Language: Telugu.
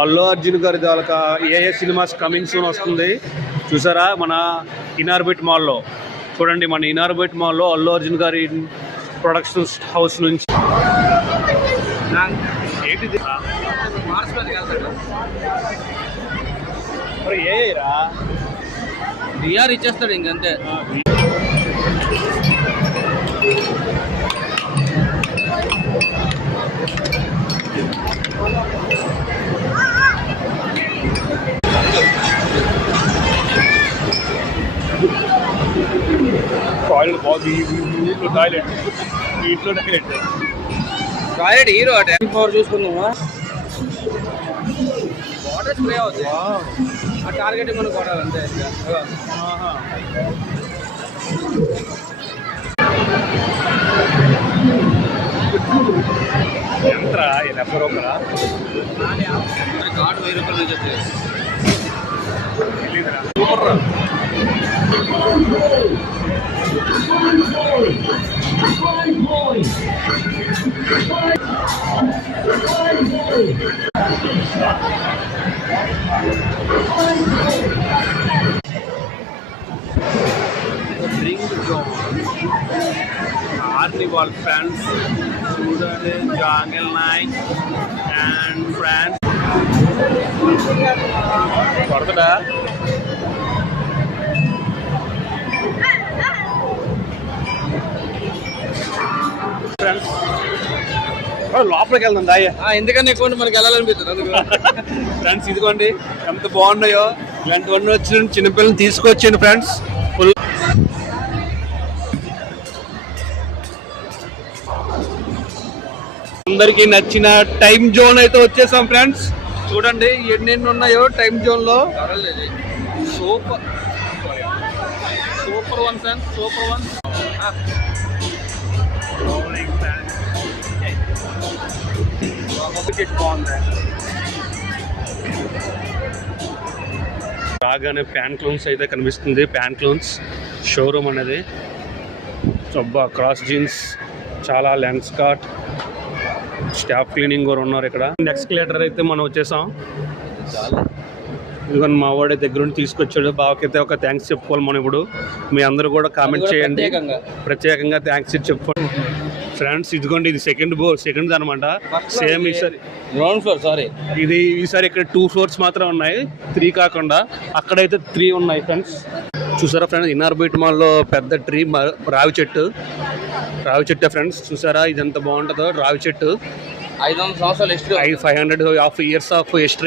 అల్లు అర్జున్ గారి తాలూకా ఏఏ సినిమాస్ కమింగ్ సూన్ వస్తుంది చూసారా మన ఇనార్బిట్ మాల్లో. చూడండి మన ఇనార్బిట్ మాల్లో అల్లు అర్జున్ గారి ప్రొడక్షన్స్ హౌస్ నుంచి ఏంటిది ఏరా బిఆర్ ఇచ్చేస్తాడు ఇంకంతే. టాయిలెట్ బాగుంది ఇంట్లో టాయిలెట్ ఇంట్లో టాయిలెట్ టాయిలెట్ హీరో పవర్ చూసుకుందామా. వాటర్ స్ప్రే అవుతుంది ఆ టార్గెట్ మనం కొట్టాలి అంతే. ఎంతరా ఇది ఒకరా కార్డు 1000 రూపాయలు చెప్తే సూపర్. కార్నివాల్ ఫ్యాన్స్ చూడండి, జాంగిల్ నాయక్ అండ్ ఫ్రాన్స్ కొడతడా ఫ్రెండ్స్. లోపలికి వెళ్దాం దాయ్యా, ఎందుకని ఎక్కువ మనకి వెళ్ళాలనిపిస్తుంది అందుకు. ఫ్రెండ్స్ ఇదిగోండి ఎంత బాగున్నాయో, ఇలాంటివన్నీ వచ్చిన చిన్నపిల్లల్ని తీసుకొచ్చాను ఫ్రెండ్స్. ఫుల్ అందరికి నచ్చిన టైం జోన్ అయితే వచ్చేసాం ఫ్రెండ్స్. చూడండి ఎన్నెన్ని ఉన్నాయో టైం జోన్ లో. Super super one friends, super one. రాగానే ప్యాంట్లూన్స్ అయితే కనిపిస్తుంది. ప్యాంట్లూన్స్ షోరూమ్ అనేది. చొబ్బా క్రాస్ జీన్స్, చాలా లెన్స్ కార్ట్, స్టాఫ్ క్లీనింగ్ కూడా ఉన్నారు ఇక్కడ. ఎక్స్కలేటర్ అయితే మనం వచ్చేసాం. ఇదిగో మా వాడి దగ్గర నుండి తీసుకొచ్చాడు. బావకైతే ఒక థ్యాంక్స్ చెప్పుకోవాలి మనం ఇప్పుడు. మీ అందరూ కూడా కామెంట్ చేయండి, ప్రత్యేకంగా థ్యాంక్స్ చెప్పుకోండి ఫ్రెండ్స్. ఇదిగోండి ఇది సెకండ్ అనమాట. సేమ్ ఈసారి గ్రౌండ్ ఫ్లోర్, సారీ ఇది ఈసారి ఇక్కడ 2 floors మాత్రం ఉన్నాయి, 3 కాకుండా. అక్కడైతే 3 ఉన్నాయి ఫ్రెండ్స్. చూసారా ఫ్రెండ్స్, ఇనార్బిట్ మాల్లో పెద్ద ట్రీ రావి చెట్టు ఫ్రెండ్స్. చూసారా ఇది ఎంత బాగుంటుందో. రావి చెట్టు 500 సంవత్సరాలు హిస్టరీ, 500 years ఆఫ్ హిస్టరీ.